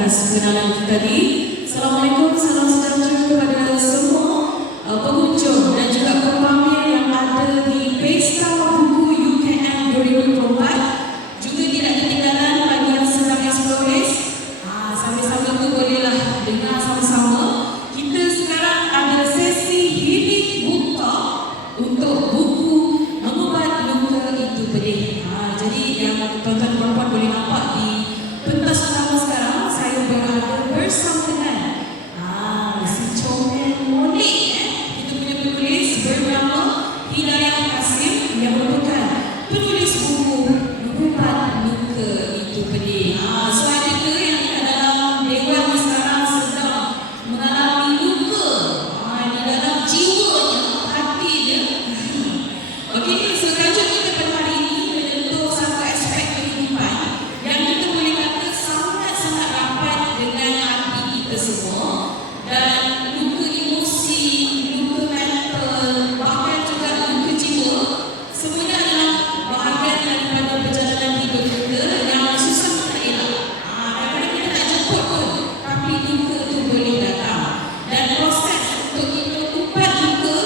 podcast kenalan kita tadi. Assalamualaikum, salam sejahtera kepada semua pengunjung dan juga pepamer yang ada di Pesta Buku UKM 2024. Juga tidak ketinggalan bagi yang sedang eksplores. Sambil-sambil tu bolehlah dengar sama-sama. Kita sekarang ada sesi healing book talk untuk buku Mengubat Luka Itu Pedih. Jadi yang tuan-tuan dan puan-puan boleh nampak di pentas utama sekarang, saya berada bersama dengan si comel monik kita punya penulis bernama Hidayah Kasim yang merupakan penulis buku Mengubat Luka Itu Pedih. So ada ke yang kat dalam dewan ni sekarang sedang mengalami luka di dalam jiwanya, hati dia. Okey, so tajuk kita pada hari ini menyentuh satu aspek kehidupan yang kita boleh kata sangat-sangat rapat dengan hati kita semua, dan luka emosi, luka mental, bahkan juga luka jiwa, semuanya adalah bahagian daripada perjalanan hidup kita yang susah kita elak. Kadang-kadang kita nak jemput pun, tapi luka tu boleh datang. Dan proses untuk kita ubat luka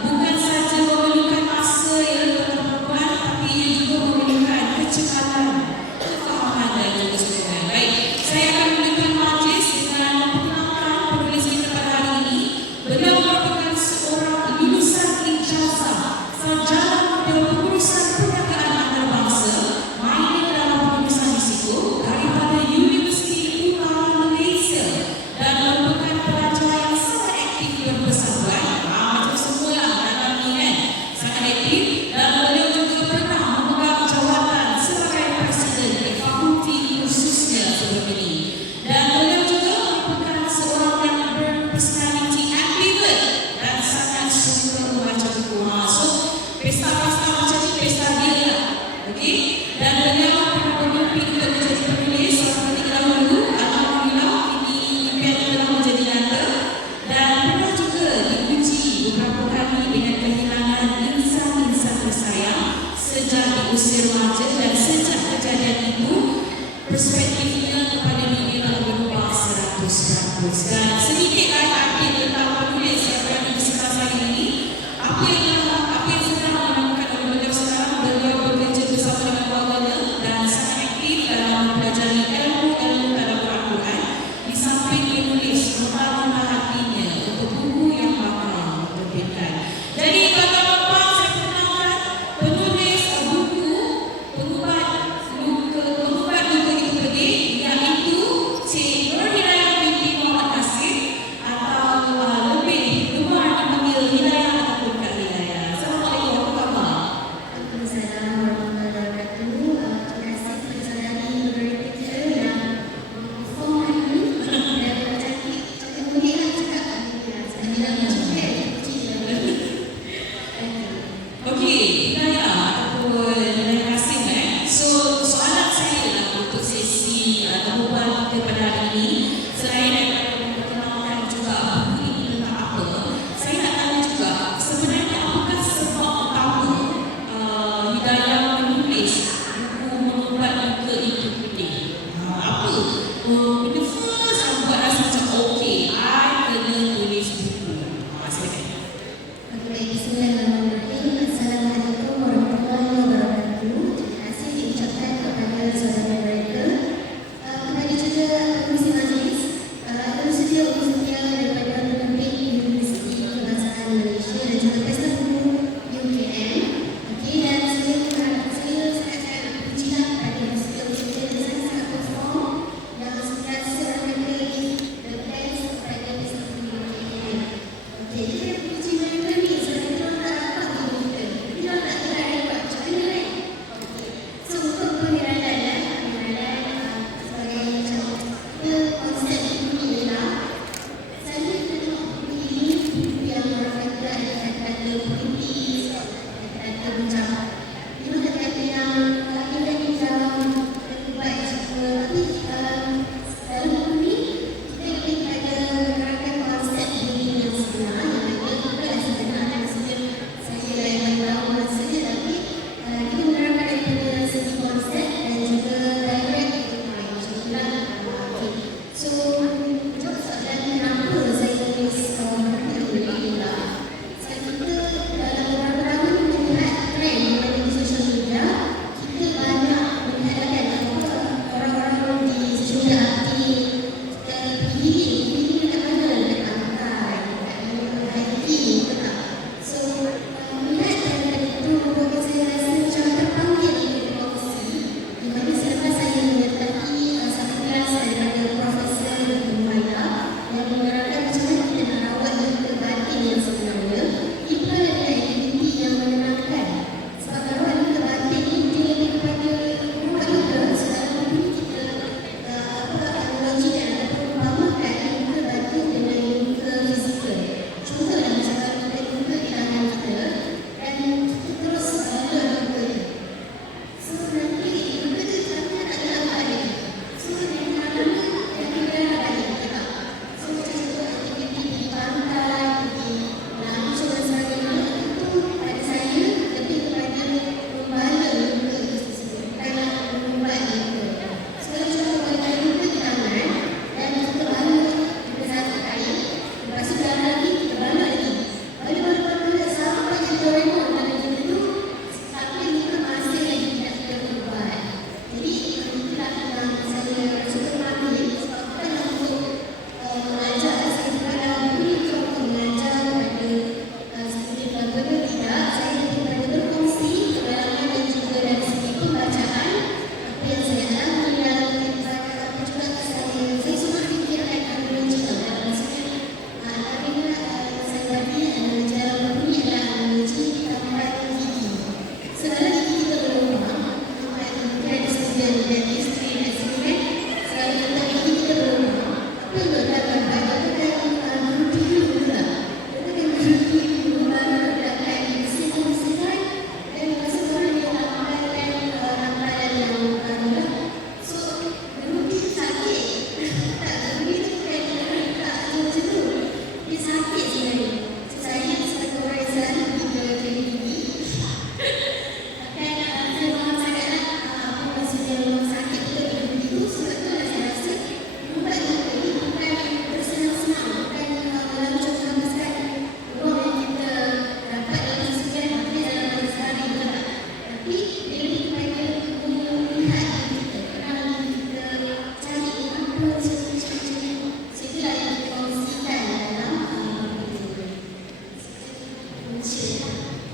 bukan saja memerlukan masa yang terlalu, tapi ia juga memerlukan kecekalan, kefahaman dan juga sokongan. Baik, saya akan mulakan majlis dengan memperkenalkan penulis kita pada hari ini. Beliau merupakan seorang lulusan ijazah sarjana model pengurusan perniagaan antarabangsa, minor dalam pengurusan risiko daripada Universiti Utara Malaysia, dan merupakan pelajar yang sangat aktif berpersatuan. Macam semualah dalam ni kan, sangat aktif. Dan beliau juga pernah memegang jawatan sebagai presiden di fakulti khususnya sebelum ini. Dan beliau juga merupakan seorang yang berpersonaliti ambivert dan sangat suka membaca buku. So, pesta-pesta macam ni pesta dia lah. Okey? Dan beliau pernah bermimpi untuk menjadi penulis ketika dahulu. Alhamdulillah, kini impiannya telah menjadi nyata. Dan pernah juga diuji beberapa kali dengan kehilangan insan-insan tersayang sejak di usia remaja, dan sejak kejadian itu perspektifnya kepada diri telah berubah 100%. Dan sedikit update tentang penulis yang berada di sebelah saya ini. Apa yang sedang dilakukan oleh beliau sekarang, beliau bekerja bersama dengan keluarganya dan sangat aktif dalam belajar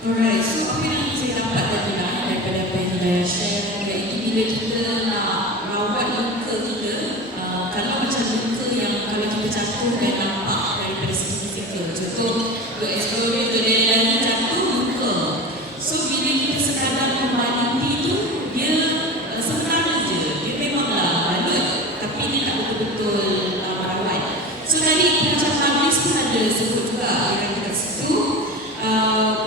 Alright, so apa yang saya dapat tadi daripada apa yang saya share, iaitu bila kita nak rawat luka kita, kalau macam luka yang kalau kita jatuh dan nampak daripada segi fizikal, contoh untuk eksplorasi tu dia lagi jatuh luka. So bila kita sekadar membaniti tu, dia senang je, dia memanglah banyak, tapi dia tak betul-betul merawat. So tadi macam habis pun ada sebut juga yang kata kat situ,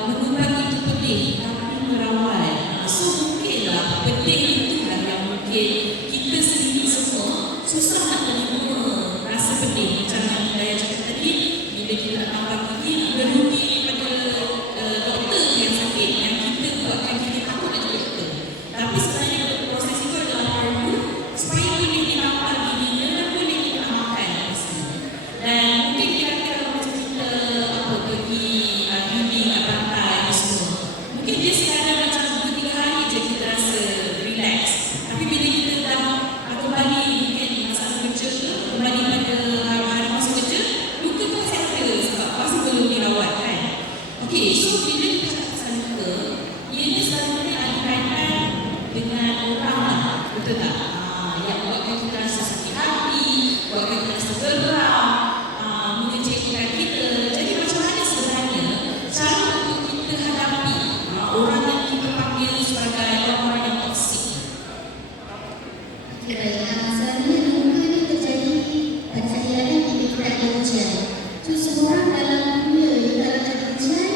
mengubah itu penting, tapi merawat. So mungkinlah penting itulah yang mungkin kita sendiri semua susah nak menerima rasa penting. Macam yang saya cakap tadi, bila kita nak nampak gigi, berhenti pada doktor yang sakit, yang kita buatkan kita takut nak jumpa doktor. Tapi sebenarnya proses itu adalah perlu supaya boleh kita nampak giginya dan boleh kita amalkan. Dan mungkin kira-kira macam kita pergi healing kat pantai ni semua, mungkin dia sekadar macam 2-3 hari je kita rasa relax. Tapi bila kita dah kembali mungkin masalah kerja ke, kembali pada hari-hari masa kerja, luka tu masih ada sebab masih belum dirawat kan. Okay, so bila kita cakap pasal luka, ianya selalunya ada kaitan dengan orang lah, betul tak? Yang buatkan kita rasa sakit hati, buatkan kita rasa geram, mengecewakan kita. Jadi macam mana sebenarnya cara untuk kita hadapi orang yang kita panggil sebagai orang yang toksik? Sebenarnya luka ni terjadi pada hari-hari bila kita ada ujian. So semua orang dalam dunia ni kalau ada ujian,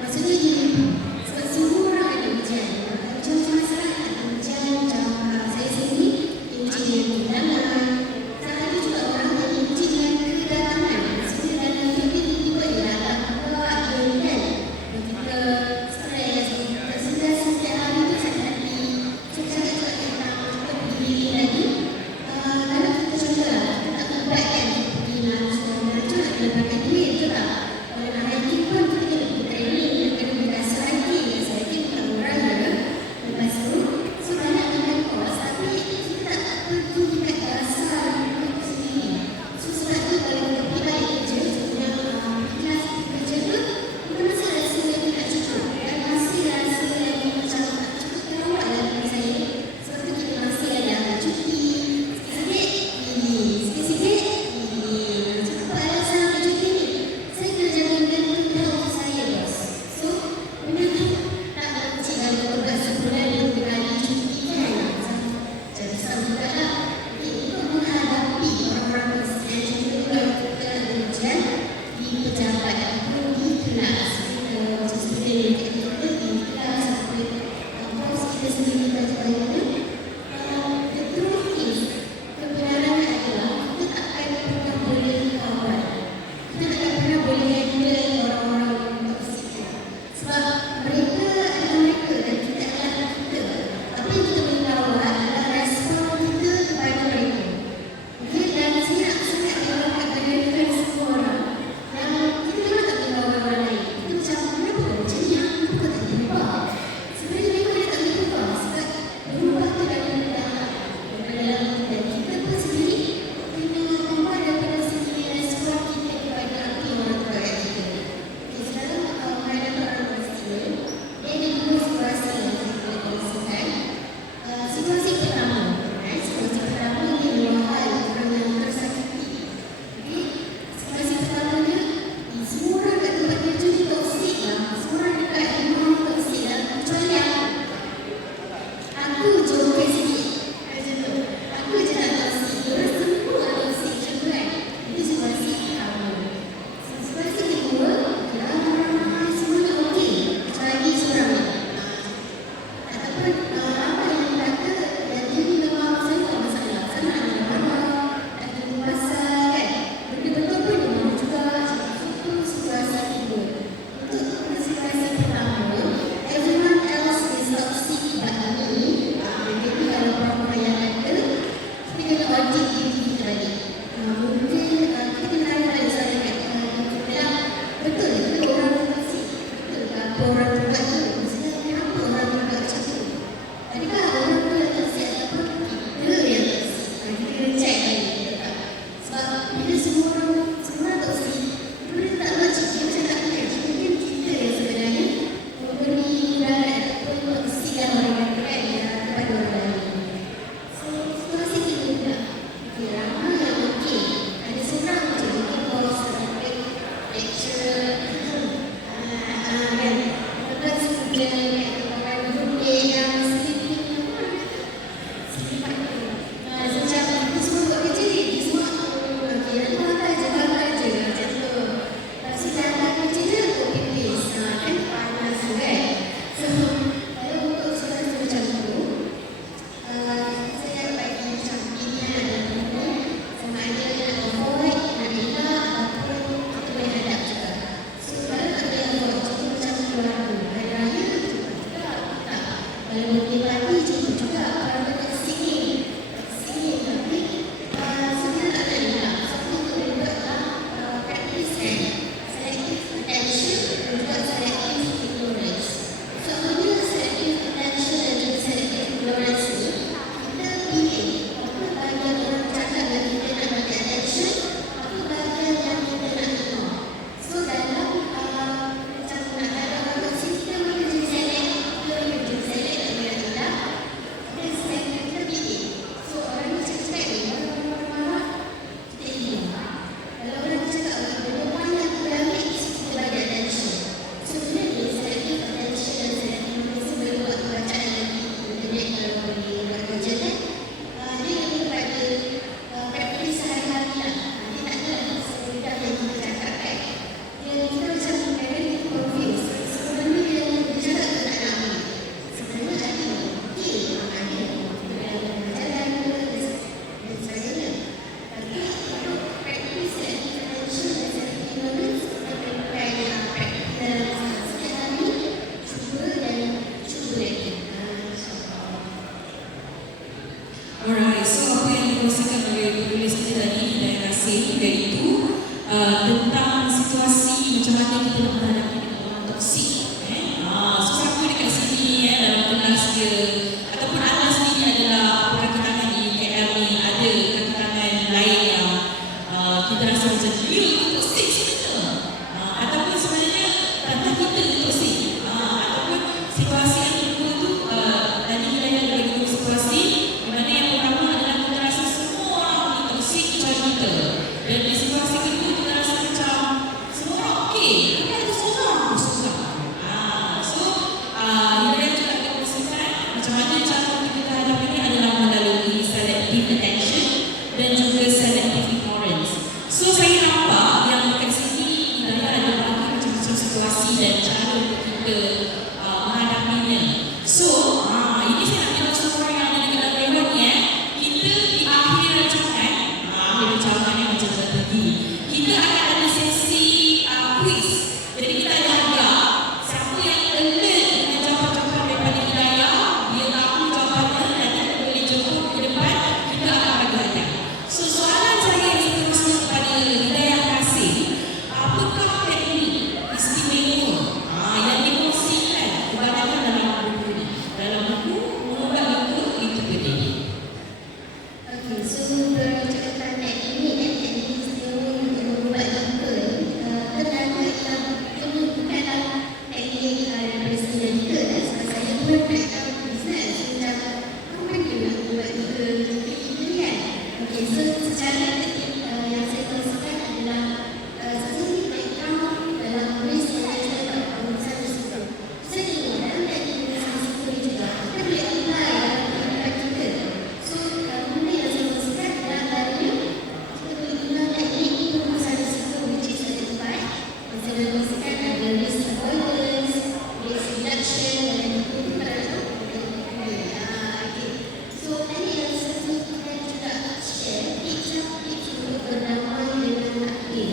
maksudnya gini, sebab semua orang ada ujian. Macam masalah ada ujian, macam saya sendiri diuji dengan kehilangan. Tak ada juga orang yang diuji dengan kedatangan. Maksudnya dalam hidup ni tiba-tiba dia datang buat dia kan. Kita stres, kita stres setiap hari tu sakit hati. So cakap juga tentang kita berdiri lagi. penulis kita tadi Hidayah Kasim, iaitu tentang situasi macam mana kita nak menghadapi dengan orang toksik. So siapa dekat sini dalam kelas dia ataupun anda sendiri adalah kaki tangan di KL ni, ada kaki tangan lain yang kita rasa macam dia toksik sebenarnya, ataupun sebenarnya tentang kita toksik, ataupun situasi yang kedua tu tadi Hidayah ada bagi dua situasi di mana yang pertama adalah kita rasa semua orang ni toksik kecuali kita, dan di situasi kedua kita rasa macam semua orang okey, tapi ada seorang aku susah. So Hidayah juga akan kongsikan macam mana cara kita hadapi ni adalah melalui selective attention dan juga selective ignorance. So saya nampak yang dekat sini Hidayah ada bagi macam-macam situasi dan cara untuk kita menghadapinya. So ini saya nak bilang semua orang yang ada dekat dalam dewan ni, kita di akhir rancangan, yang macam tadi, kita akan ada sesi quiz. Jadi kita ada hadiah. Siapa yang alert dengan jawapan-jawapan daripada Hidayah, dia tahu jawapannya, nanti kita boleh jemput ke depan, kita akan bagi hadiah. So soalan saya yang seterusnya kepada Hidayah Kasim, apakah teknik istimewa yang dikongsikan kebanyakan dalam buku ni? Dalam buku Mengubah Luka Itu Pedih. Okey, so bercakap teknik istimewa untuk membuat luka terdapat yang ini bukanlah teknik daripada segi luka, sebab saya pun nak tahu bisnes tentang apa dia nak buat luka itu kan. Okey, so secara teknik yang saya kongsikan adalah sesuatu background dalam tulis yang saya dapat pengurusan risiko. Saya tengok dalam teknik pengurusan risiko ni juga kita boleh apply dalam kehidupan kita. So benda yang saya kongsikan adalah antaranya kita boleh guna teknik pengurusan risiko which is ada empat. Yang saya kongsikan ada risk avoidance, risk reduction dan itu kalau okay. So teknik yang saya kita juga share tips untuk berdamai dengan takdir.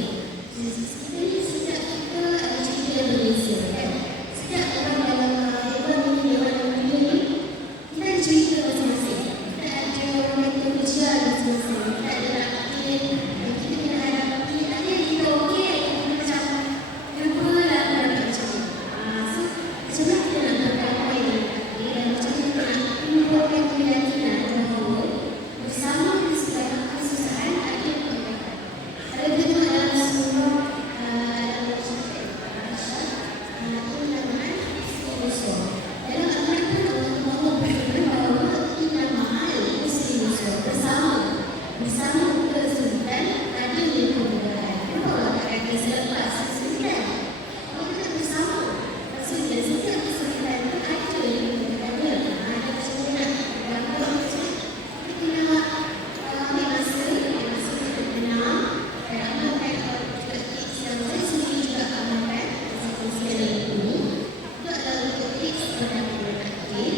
Kita ni setiap kita ada cerita yang berbeza kan. Setiap orang dalam dewan ni, kita ada cerita masing-masing. Kita ada orang yang kita ujian masing-masing. Kita ada takdir yang kita kena hadapi. Ada yang kita okey, ada yang kita macam kenapa lah aku dapat macam ni. So macam mana kita nak berdamai dengan takdir dan macam mana kita nak membuatkan keyakinan bahawa bersama dengan segala kesusahan ada kebaikan. Kalau kita tengok dalam surah Al-Syafir, ini namakan Muslim. Dalam Al-Quran Allah berfirman bahawa inna ma'al usri yusra, bersama kesulitan ada kemudahan. Kenapa Allah kata selepas kesulitan? Allah kata bersama. Maksudnya setiap kesulitan itu ada kemudahannya. Ada kesulitan dalam kesulitan. Kita kena ambil masa kita tenang dan amalkan juga tips yang saya sendiri juga amalkan saya kongsikan dalam buku ni. Itu adalah untuk tips berdamai dengan takdir.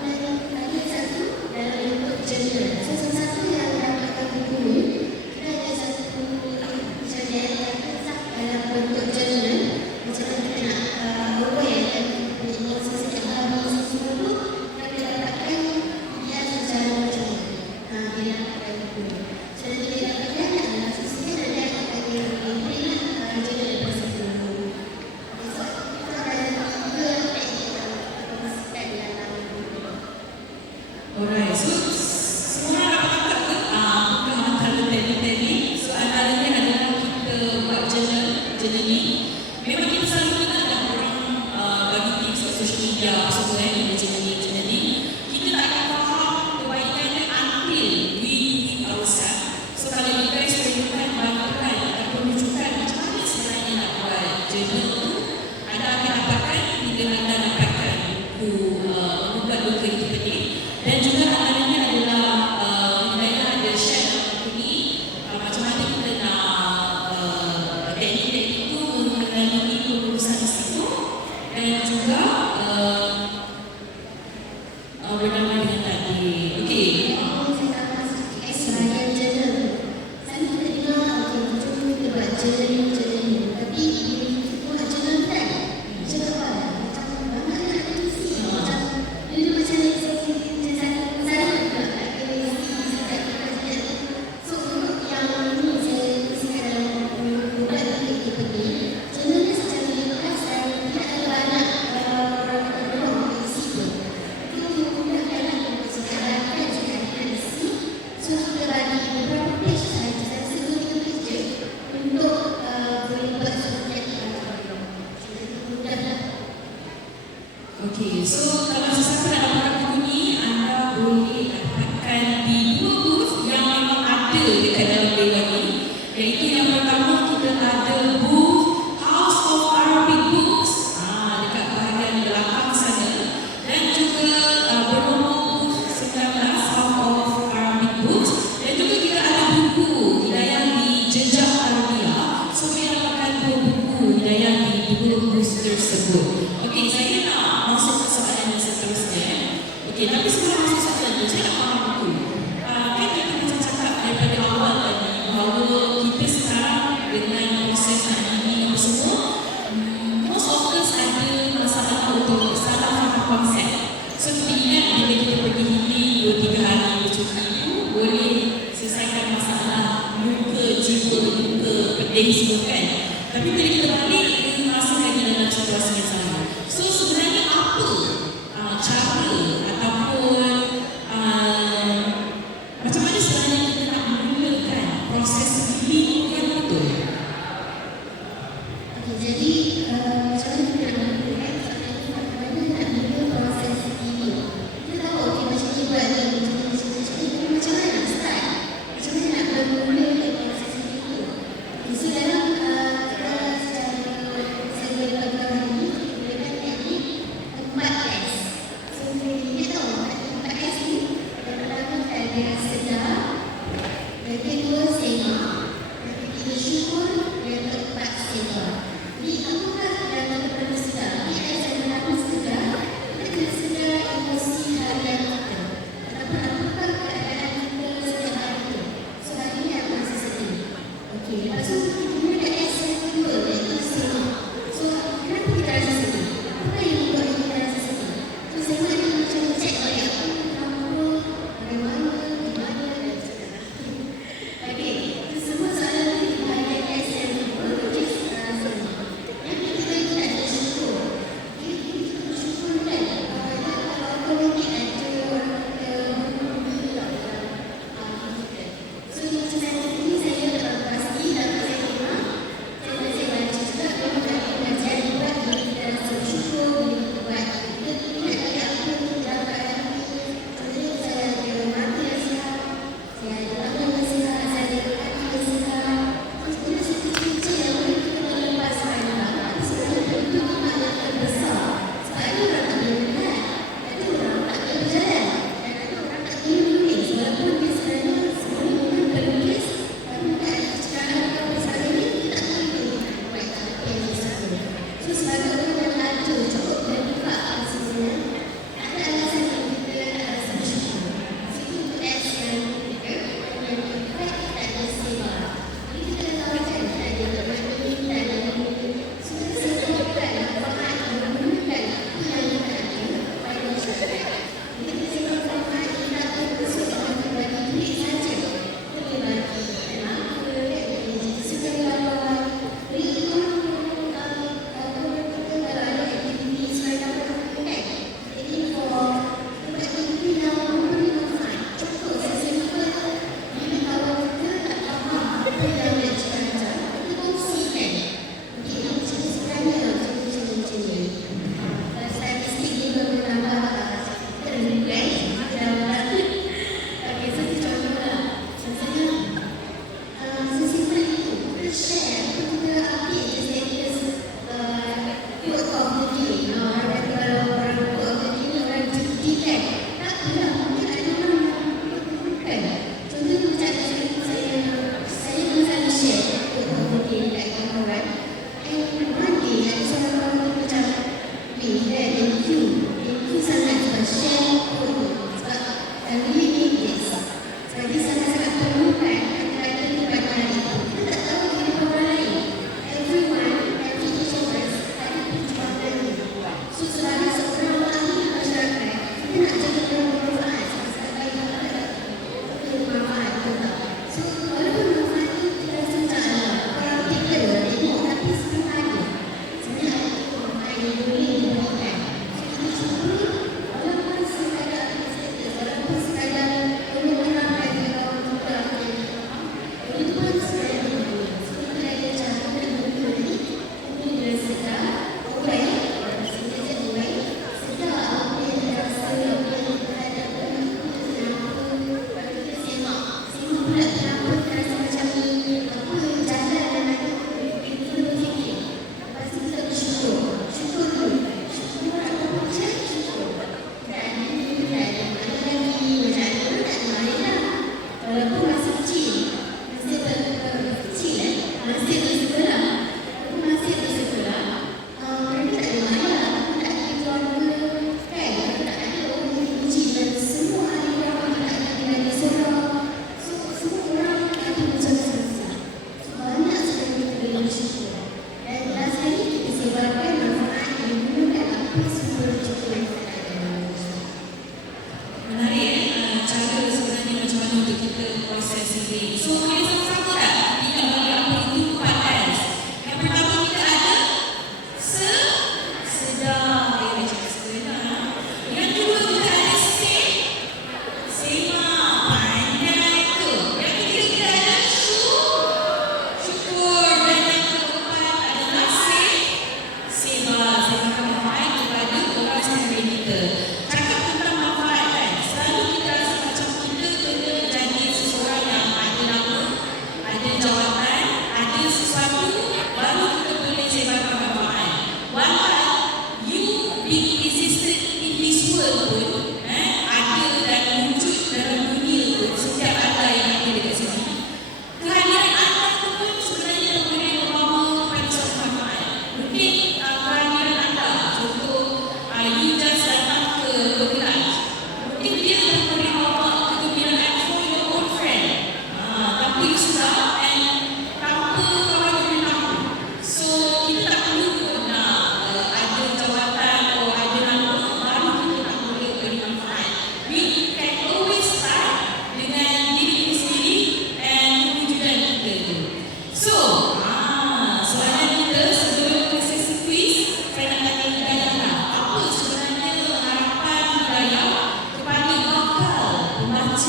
Dan lagi satu dalam bentuk journal. So satu yang dapatkan buku ni, kita ada satu journal yang letak dalam bentuk journal. Macam mana kita nak aware dan punya sesuatu yang habis sesuatu dan kita dapatkan dia secara macam ni. Dia dapatkan buku ni. So nanti dia dapatkan sesuatu dan dia akan beri journal daripada situ. So kita ada tiga teknik yang kita kongsikan dalam buku ni. Alright, so semua orang dapat tangkap ke? Bukan antara teknik-teknik. So antaranya adalah kita buat journaling. Memang kita selalu dengar kan orang bagi tips kat social media semua kita journaling. Kita tak akan faham kebaikannya until we do it ourselves. So kalau you guys perlukan bantuan ataupun rujukan macam mana sebenarnya nak buat journal tu, anda akan dapatkan bila anda dapatkan buku Mengubah Luka Itu Pedih. Dan juga antaranya adalah Hidayah ada share dalam buku ni macam mana kita nak teknik-teknik itu melalui pengurusan risiko dan juga berdamai dengan takdir. Okey. Saya tambah sedikit extra yang journal. Saya kita dengar cuma kita buat journaling. Tapi bila kita buat journal kan, macam apa? Macam banyak nak isi. Macam dulu macam saya Iaitu yang pertama kita ada booth House of Arabic Books dekat bahagian belakang sana, dan juga bernomor booth 19 House of Arabic Books, dan juga kita ada buku Hidayah di Jejak Arabia. So kita dapatkan 2 buku Hidayah di 2 booth tersebut. Okey, saya nak masuk ke soalan yang seterusnya. Okey, tapi sebelum masuk soalan tu, saya nak faham dulu. Kan kita macam cakap daripada awal tadi bahawa kita sekarang dengan proses nak ini apa semua, most of us ada masalah untuk salah faham konsep. So kita ingat bila kita pergi healing 2-3 hari bercuti itu boleh selesaikan masalah muka, jiwa, muka, pedih semua kan. Tapi bila kita balik, kita merasa lagi dalam situasi yang sama. So sebenarnya apa cara ataupun macam mana sebenarnya kita nak memulakan proses healing yang betul? Okey, jadi macam mana kita nak mulakan bagaimana nak mula proses ini. Kita tahu okey macam ni buat ni, macam mana nak start? Macam mana nak bermula proses ini? Okey, so dalam saya boleh bagi ini, kita gunakan teknik 4S. So kita tahu 4S ni yang pertama ada sedar, yang kedua semak, yang ketiga syukur, yang keempat sebar. Jadi apakah dalam perlu sedar? Ini ada saya menerangkan sedar, kita kena sedar emosi harian kita. Ataupun apakah keadaan kita setiap hari. So hari ini aku rasa sedih. Okey, lepas tu kita gunakan S yang kedua, iaitu semak. So kenapa kita rasa sedih? Apa yang membuat kita rasa sedih? So semak ni macam cek balik apa, kenapa, bagaimana, di mana dan sebagainya. Okey, itu semua soalan ni di bahagian S yang kedua, which is semak. Yang ketiga itu ada syukur. Okey, kita bersyukur kan? Kalau apa lagi ada orang kata bumi dalam kita. So macam saya ini saya pasti dalam saya dengar, saya baca juga memang ada pengajian buat bila kita rasa syukur, bila kita buat kita ingat lagi apa yang kita dapat hati. Contohnya saya ada mati yang sihat, saya ada bangun yang sihat, saya ada kaki yang sihat. Sebenarnya kecil-kecil yang boleh kita lepas pandang, tapi sebenarnya itu makna yang besar. Sebab ada orang tak boleh melihat, ada orang tak boleh berjalan, dan ada orang tak boleh menulis. Walaupun dia sebenarnya sebelum berlukis, tapi tak ada kecerahan atau sebagainya, kita tak boleh buat apa yang dia suka. So sebagai orang yang ada cukup dan buka sebenarnya, ada alasan yang kita nak rasa bersyukur. Situ S yang ketiga, yang keempat kita ada sebar. Jadi kita dah tahu kan, kita ada bermain, kita ada menulis. So kita sediakan manfaat yang menggunakan apa yang kita ada pada masyarakat. Jadi kita sediakan manfaat kita akan besok dengan berbagi duit saja. Kita boleh bagi tenaga, kita boleh suka lawan, beri ilmu, kita kalau ada aktiviti selain apa kan. Jadi for aktiviti yang memberi manfaat. Contoh, sesimpel bila kawan kita tak faham apa yang dia cakap, kita kongsikan. Okey, macam ni sebenarnya macam ni. Kalau statistik ni menambah terlibat dalam okey, so itu contoh lah. Contohnya sesimpel itu, kita share, kita update je status quote of the day. Orang kalau orang quote of the day ni orang cuti kan, tak apalah, mungkin ada orang yang bukan. Contohnya macam saya pun selalu share quote of the day dekat kawan-kawan. And one day ada seorang kawan tu macam, thank you sangat sebab share quote ni. Sebab I really need this. Sebab dia sangat-sangat perlukan kata-kata ni pada hari itu. Kita tak tahu kehidupan orang lain. Everyone, every each of us ada perjuangan ni. So sebagai seorang ahli masyarakat, kita nak jaga dia bermanfaat. Sebab baik kita tak bermanfaat ke tak. So walaupun manfaat tu kita rasa macam orang fikir, tengok tapi sebenarnya ada. Sebenarnya ada manfaat yang boleh diberikan. So kita cuba walaupun sekadar status, walaupun sekadar boleh menerangkan ke kawan kita apa yang kita faham, itu pun sebenarnya boleh. So kita ada cara nak bermula ni, mula dengan sedar, aware, sengaja aware, sedar apa yang kita rasa, apa yang kita hadapkan, kenapa, lepas tu kita semak. Semak pula kenapa kita rasa macam ni, apa yang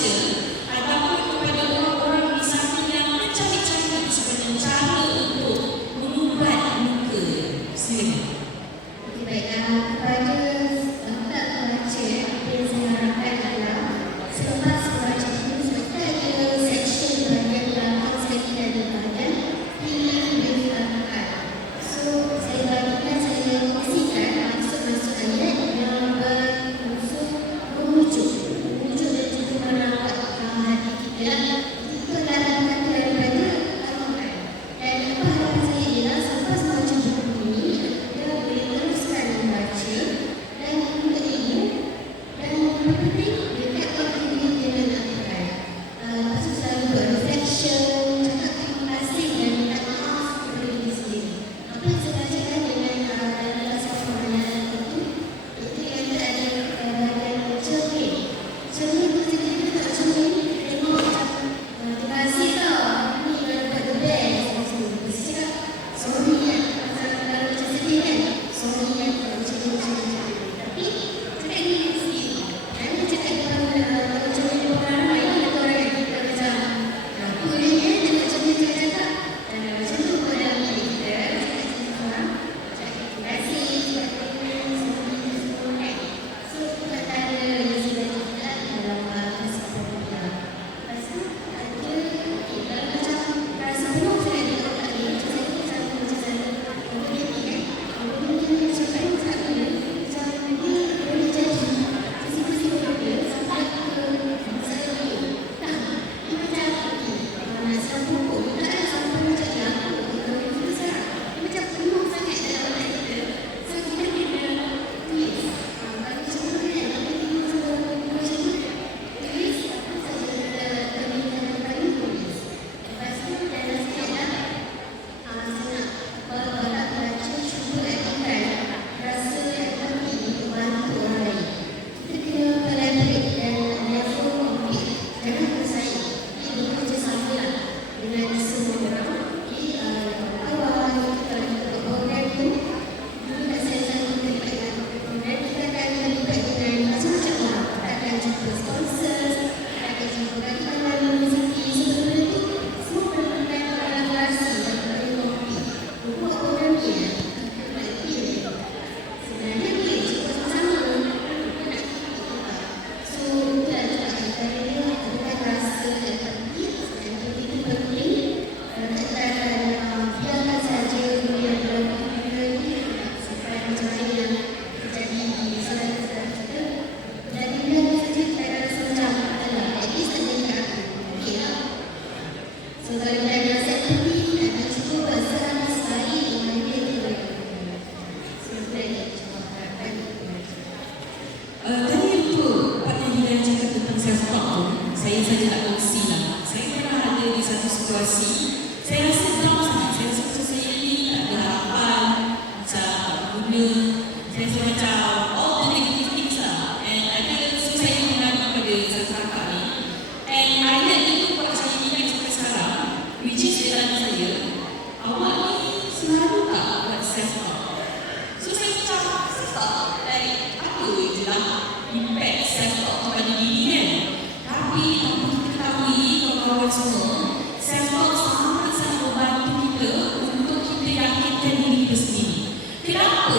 saya, I takut kepada orang-orang di sana yang mencari-cari sebenarnya cara untuk mengubat muka. Silakan. Okey, baik. Kepada Mbak pembaca, apa yang saya harapkan adalah selepas membaca buku, serta ada section bahagian belakang sekali dan bahagian pilih berfirman. So, saya bagikan, saya kongsikan maksud-maksud ayat yang berunsur memujuk dan juga merawat hati kita. Itu adalah kata daripada Al-Quran. Dan apa harapan saya ialah selepas membaca buku ini, kita boleh teruskan membaca dan menuntut ilmu dan penting dekat waktu ini dengan Al-Quran. Lepas tu selalu buat reflection, cakap terima kasih dan minta maaf kepada diri sendiri. Apa yang saya bacakan dengan dalam satu pengajaran itu yang ada bahagian cermin. Cermin tu jadi kita tak cermin, tengok macam terima kasih tau, ni yang dapat the best. Mesti cakap sorry kan, kalau macam sedih kan, sorry kan, macam ni. Tapi cakap diri sendiri. Kerana cakap macam ni orang ramai, ada orang yang kita macam apa dia nak cakap dan macam tu pun dalam diri kita. Cakap orang, cakap terima kasih, cakap sorry, semua kan. So, itu antara yang saya baca dalam kisah dia. Lepas tu, ada dalam macam rasa penuh saya ada kat dia. Macam saya macam sana. Kemudian ni kan, kemudian dia cakap macam dia boleh jadi sisi-sisi dia sampai ke saya ni. Tak, dia macam nasi pokok ni tak ada sampai macam ni aku. Dia macam penuh sangat dalam otak kita. So, kita kena tulis. Kalau macam tu kan, kita macam tu. Tulis apa saja terminal kali tulis. Lepas tu dalam sikit lah, saya nak kalau baca cuba aktifkan rasa empati untuk bantu orang lain. Kita kena collaborate dan never compete. Jangan bersaing. Kita bekerjasama lah dengan semua orang. Jadi awal kita buat program tu, dulu nak saya terlibat dengan program, kita akan terlibat dengan macam-macam orang. Kita akan jumpa sponsors, kita akan jumpa bagaimana universiti. Sebenarnya tu semua perlukan kolaborasi dan compete. Buat program ni kita buat team. Sebenarnya boleh cuba sama-sama. Kita nak kita. So, kita juga antara dia bukan rasa empati dan begitu penting. Kita akan biarkan saja dunia berlaku lagi sampai macam mana yang terjadi di saudara-saudara kita. Dan biarkan saja kita ada rasa macam alah, at least ada kat aku. Okey lah. So, kalau kita ada rasa empati, akan cuba buat sehabis baik dengan dia kita. So, itu lagi cuba harapkan. Tadi untuk Pak Hidayah cakap tentang self-talk tu, saya saja nak kongsi lah. Saya pernah ada di satu situasi, saya rasa down sangat. Saya rasa macam saya ni tak ada harapan, macam guna. Saya rasa macam all the negative things lah. And so saya mengadu pada satu kakak ni. And ayat itu buat saya ingat sampai sekarang, which is dia tanya saya, awak ni selalu tak buat self-talk? So saya macam self-talk, like apa je lah impact self-talk kepada diri kan. Tapi tanpa kita ketahui kawan-kawan semua, self-talk sangat-sangat membantu kita untuk kita yakinkan diri kita sendiri. Kenapa?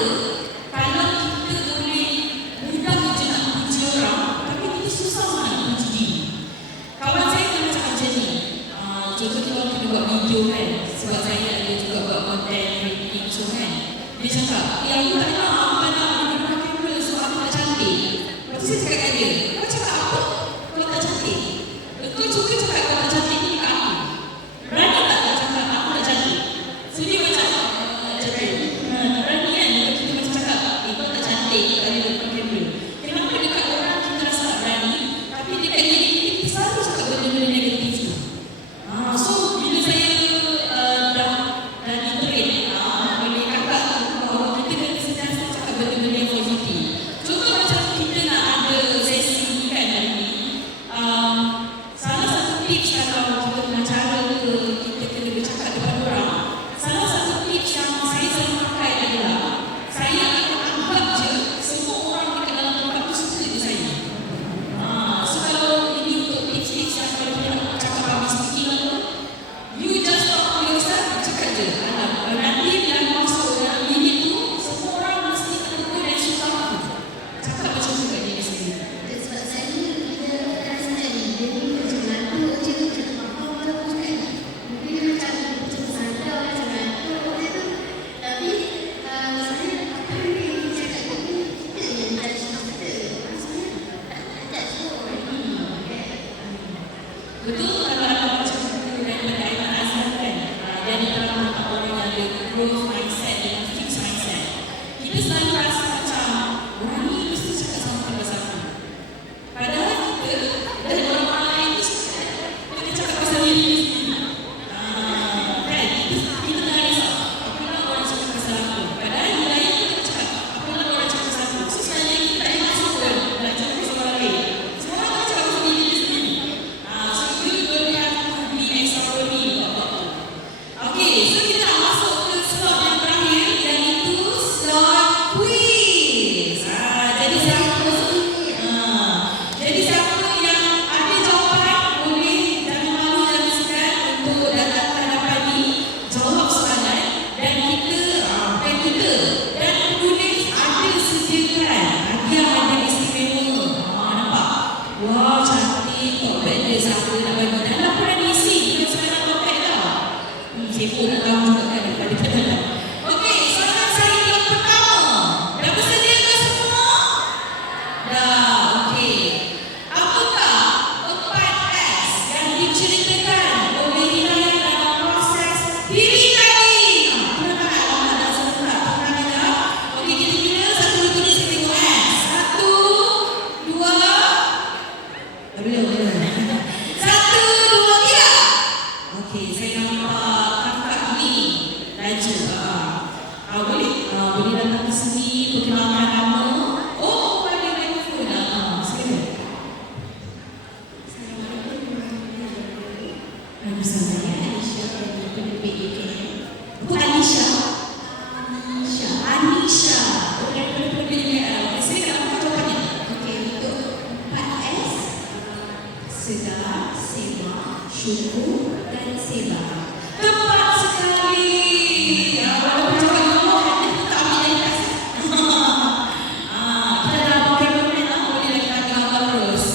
Kalau kita boleh mudah je nak puji orang, tapi kita susah sangat nak puji diri. Kawan saya pernah cakap macam ni, contoh kita orang kena buat video kan, sebab saya ada juga buat konten creating show kan. Dia cakap, aku tak nak, aku nak pakai kamera sebab aku tak cantik. Lepas tu saya cakap kat dia, kau cakap apa? Kau tak cantik? Kau cuba cakap kau tak cantik ni kat aku. Berani tak kau cakap aku tak cantik? So dia macam berani kan kita macam cakap, kau tak cantik kalau dia depan kamera. Kenapa dekat orang kita rasa tak berani, tapi dekat diri kita selalu cakap benda-benda negatif tu. So bila saya dah di-train oleh kakak tu, bahawa kita kena sentiasa cakap benda-benda yang positif. Contoh macam kita nak ada sesi ni kan hari ni, salah satu tips kalau kita pengacara ke, kita kena bercakap depan orang, salah satu tips yang saya selalu pakai adalah saya akan anggap je semua orang dekat dalam tempat tu suka je saya. So kalau ini untuk tips Betul kalau anda baca buku daripada Ayman Azhar kan, dia ni telah mengatakan orang yang ada growth mindset dan fixed mindset. Kita selalu rasa macam orang ni mesti cakap sama pasal aku. Padahal kita dan orang lain tu kita cakap pasal diri sendiri. Kan? Kita tak risau. Apa nak orang cakap pasal aku? Padahal yang lain kita cakap, apa nak orang cakap pasal aku? So sebenarnya kita tak ada maksud pun nak cakap pasal orang lain. Semua orang cakap pasal diri sendiri. So you don't have to be extraordinary about itu. Okay, so kita nak masuk ke slot yang terakhir, iaitu slot quiz. Jadi siapa yang ada jawapan boleh jangan malu dan segan untuk datang ke hadapan ni, jawab soalan dan kita dan penulis ada sediakan hadiah istimewa. Nampak? Wah, cantik. Topek dia siapa nak bagi. Dan dah pernah diisi. Kita sekarang topek dah. Saya nak tahu juga kan daripada kita. Okey, soalan saya yang pertama. Dah bersedia ke semua? Dah, okey. Apakah 4S yang diceritakan oleh Hidayat dalam proses diri tadi? Tenang, tak sebentar. Tenang aja. Okey, kita kira 1, 2, 3, saya tengok S. 1, 2, Belum. 1, 2, 3. Okey, saya nampak kakak ni Raja. Boleh datang ke sini perkenalkan nama. Oh, ada mikrofon. Silakan. Saya Anisha dari penerbit UKM. Bu Anisha. Anisha. Oh, dari penerbit UKM. Silakan, apa jawapannya? Okey, untuk 4S, sedar, semak, syukur dan sebar. Tepat sekali. Walaupun cakap dulu, kita tak ambil dari atas. Kita dah pakai permen lah, boleh lagi lagi gambar terus.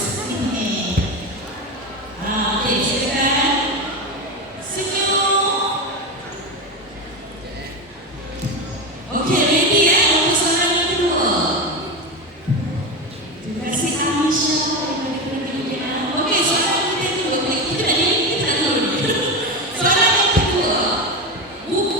Okey, silakan. Senyum. Okey, ready untuk soalan yang kedua. Terima kasih Anisha daripada pendidikan. Okey, soalan yang kedua. Kita nak dulu. Soalan yang kedua. Buku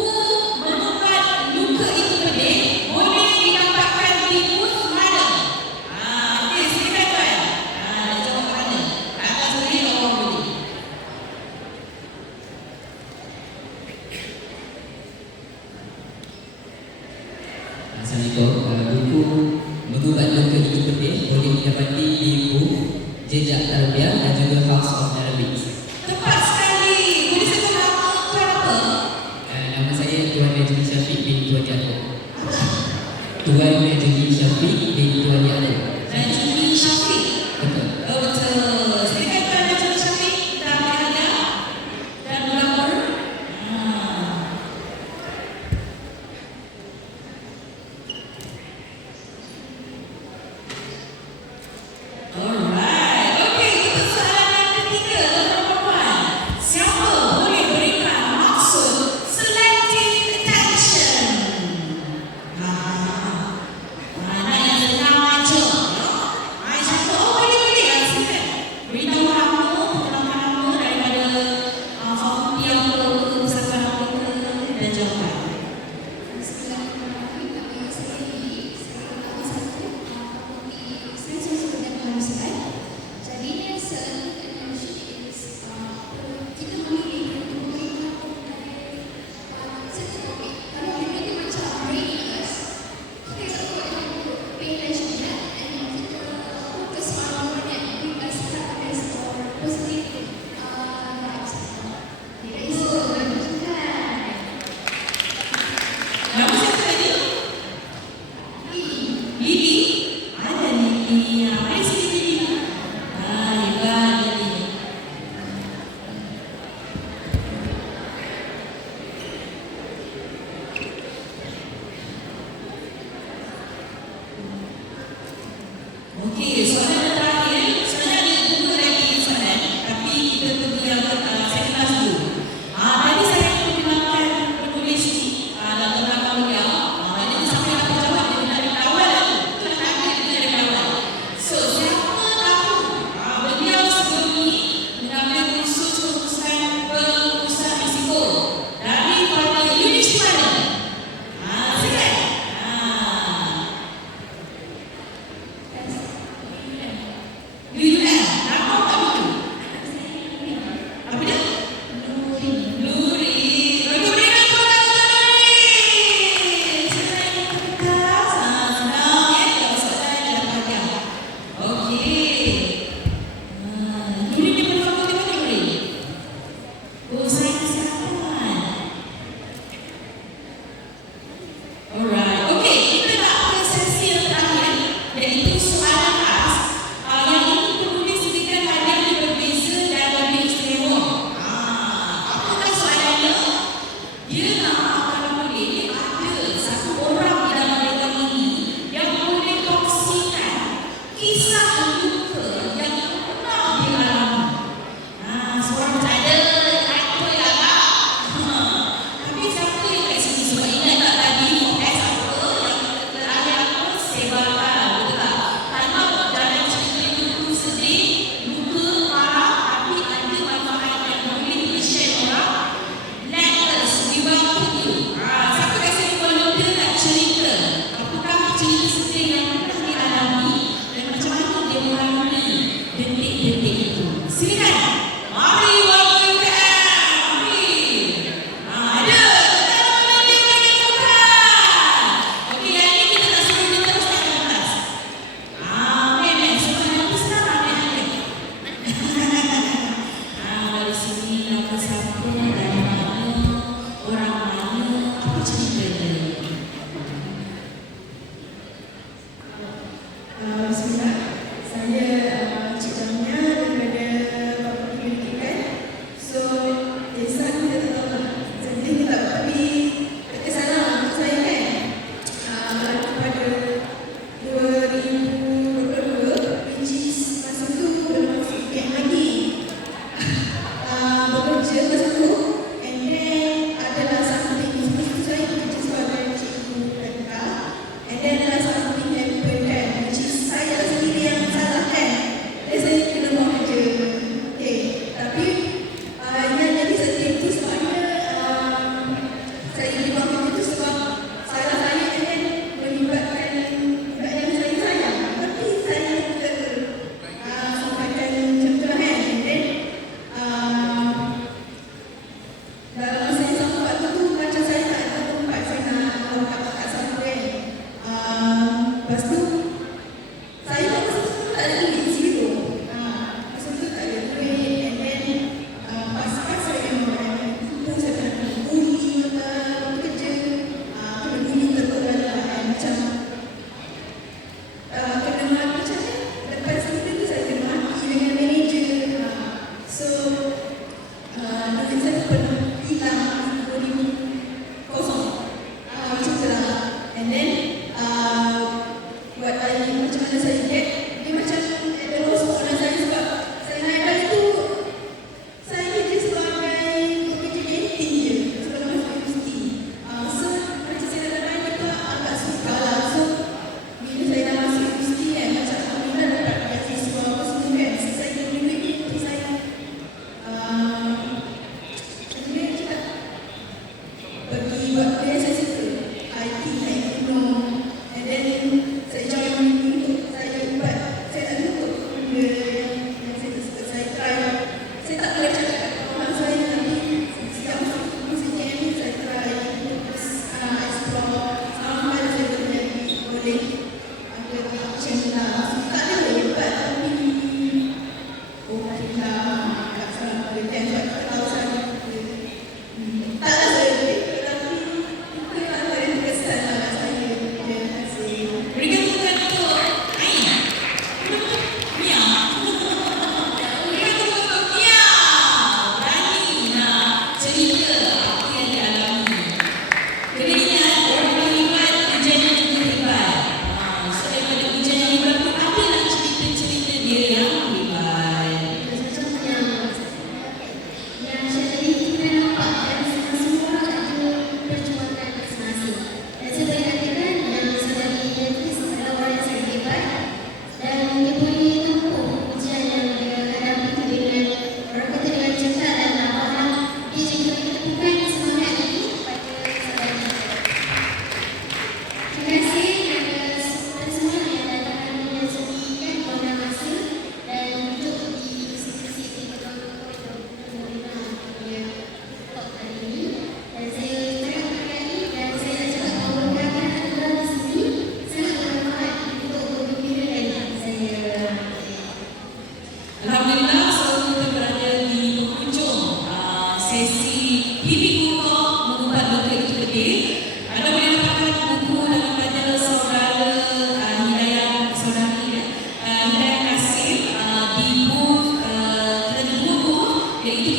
iaitu